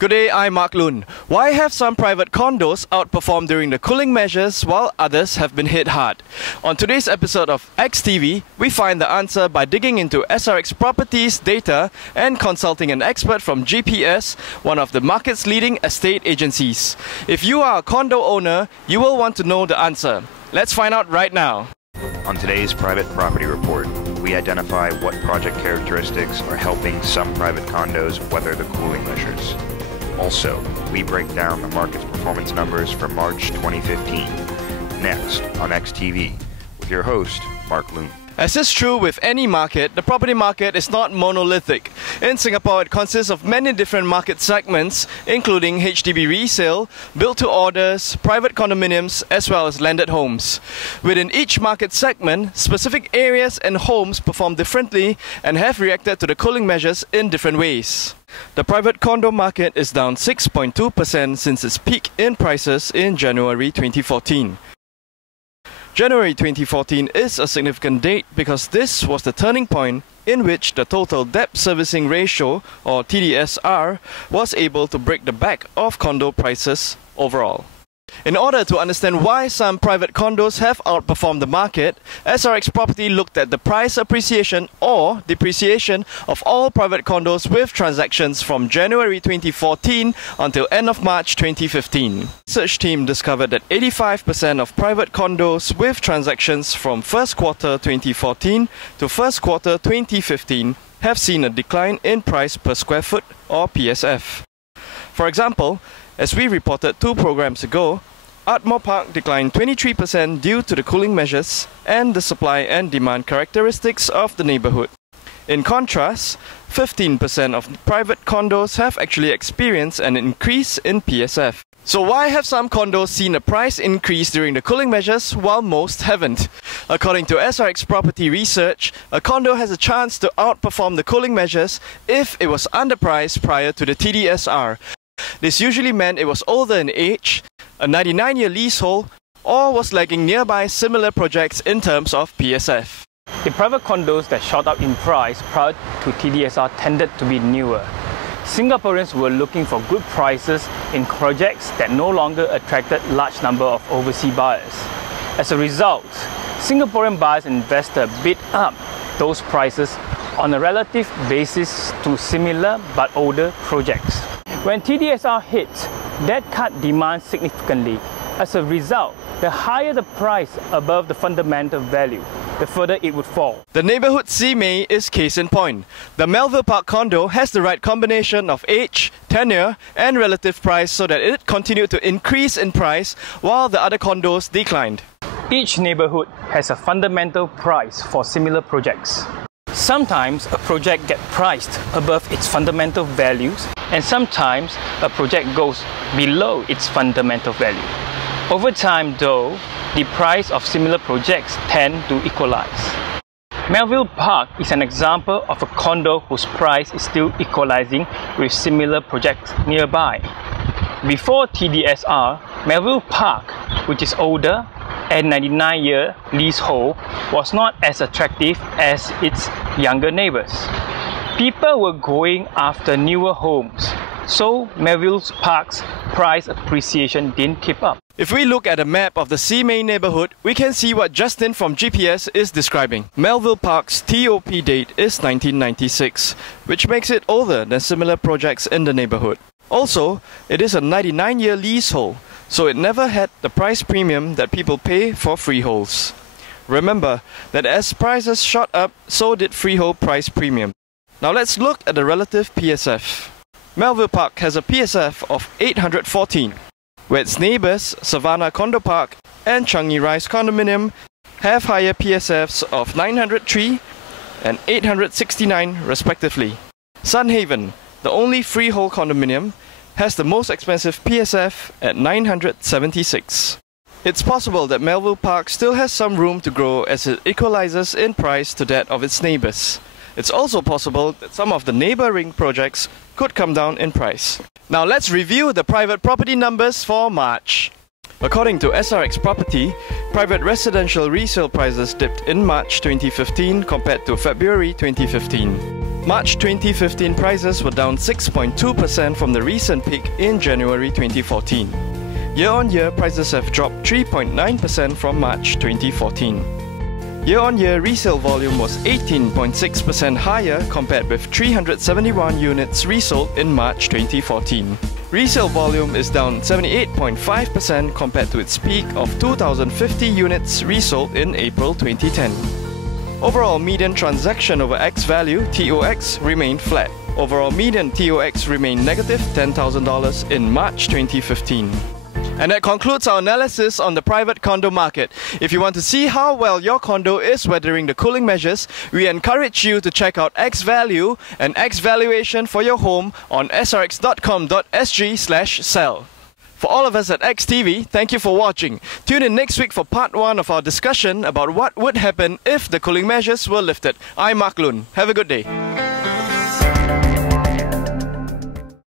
Good day, I'm Mark Loon. Why have some private condos outperformed during the cooling measures while others have been hit hard? On today's episode of XTV, we find the answer by digging into SRX Properties data and consulting an expert from GPS, one of the market's leading estate agencies. If you are a condo owner, you will want to know the answer. Let's find out right now. On today's Private Property Report, we identify what project characteristics are helping some private condos weather the cooling measures. Also, we break down the market's performance numbers for March 2015. Next on XTV, with your host, Mark Loon. As is true with any market, the property market is not monolithic. In Singapore, it consists of many different market segments, including HDB resale, built-to-orders, private condominiums, as well as landed homes. Within each market segment, specific areas and homes perform differently and have reacted to the cooling measures in different ways. The private condo market is down 6.2% since its peak in prices in January 2014. January 2014 is a significant date because this was the turning point in which the total debt servicing ratio, or TDSR, was able to break the back of condo prices overall. In order to understand why some private condos have outperformed the market, SRX Property looked at the price appreciation or depreciation of all private condos with transactions from January 2014 until end of March 2015. The research team discovered that 85% of private condos with transactions from first quarter 2014 to first quarter 2015 have seen a decline in price per square foot, or PSF. For example, as we reported 2 programs ago, Ardmore Park declined 23% due to the cooling measures and the supply and demand characteristics of the neighbourhood. In contrast, 15% of private condos have actually experienced an increase in PSF. So why have some condos seen a price increase during the cooling measures while most haven't? According to SRX Property Research, a condo has a chance to outperform the cooling measures if it was underpriced prior to the TDSR. This usually meant it was older in age, a 99-year leasehold, or was lagging nearby similar projects in terms of PSF. The private condos that shot up in price prior to TDSR tended to be newer. Singaporeans were looking for good prices in projects that no longer attracted large number of overseas buyers. As a result, Singaporean buyers and investors bid up those prices on a relative basis to similar but older projects. When TDSR hit, that cut demand significantly. As a result, the higher the price above the fundamental value, the further it would fall. The neighbourhood CMA is case in point. The Melville Park condo has the right combination of age, tenure and relative price so that it continued to increase in price while the other condos declined. Each neighbourhood has a fundamental price for similar projects. Sometimes a project gets priced above its fundamental values, and sometimes a project goes below its fundamental value. Over time though, the price of similar projects tend to equalize. Melville Park is an example of a condo whose price is still equalizing with similar projects nearby. Before TDSR, Melville Park, which is older and 99-year leasehold, was not as attractive as its younger neighbours. People were going after newer homes, so Melville Park's price appreciation didn't keep up. If we look at a map of the CMA neighbourhood, we can see what Justin from GPS is describing. Melville Park's TOP date is 1996, which makes it older than similar projects in the neighbourhood. Also, it is a 99-year leasehold, so it never had the price premium that people pay for freeholds. Remember that as prices shot up, so did freehold price premium. Now let's look at the relative PSF. Melville Park has a PSF of 814, where its neighbours Savannah Condo Park and Changi Rise Condominium have higher PSFs of 903 and 869 respectively. Sunhaven, the only freehold condominium, has the most expensive PSF at 976. It's possible that Melville Park still has some room to grow as it equalizes in price to that of its neighbours. It's also possible that some of the neighbouring projects could come down in price. Now let's review the private property numbers for March. According to SRX Property, private residential resale prices dipped in March 2015 compared to February 2015. March 2015 prices were down 6.2% from the recent peak in January 2014. Year-on-year, prices have dropped 3.9% from March 2014. Year-on-year resale volume was 18.6% higher compared with 371 units resold in March 2014. Resale volume is down 78.5% compared to its peak of 2,050 units resold in April 2010. Overall median transaction over X value, TOX, remained flat. Overall median TOX remained negative $10,000 in March 2015. And that concludes our analysis on the private condo market. If you want to see how well your condo is weathering the cooling measures, we encourage you to check out X Value and X Valuation for your home on srx.com.sg/sell. For all of us at XTV, thank you for watching. Tune in next week for part 1 of our discussion about what would happen if the cooling measures were lifted. I'm Mark Loon. Have a good day.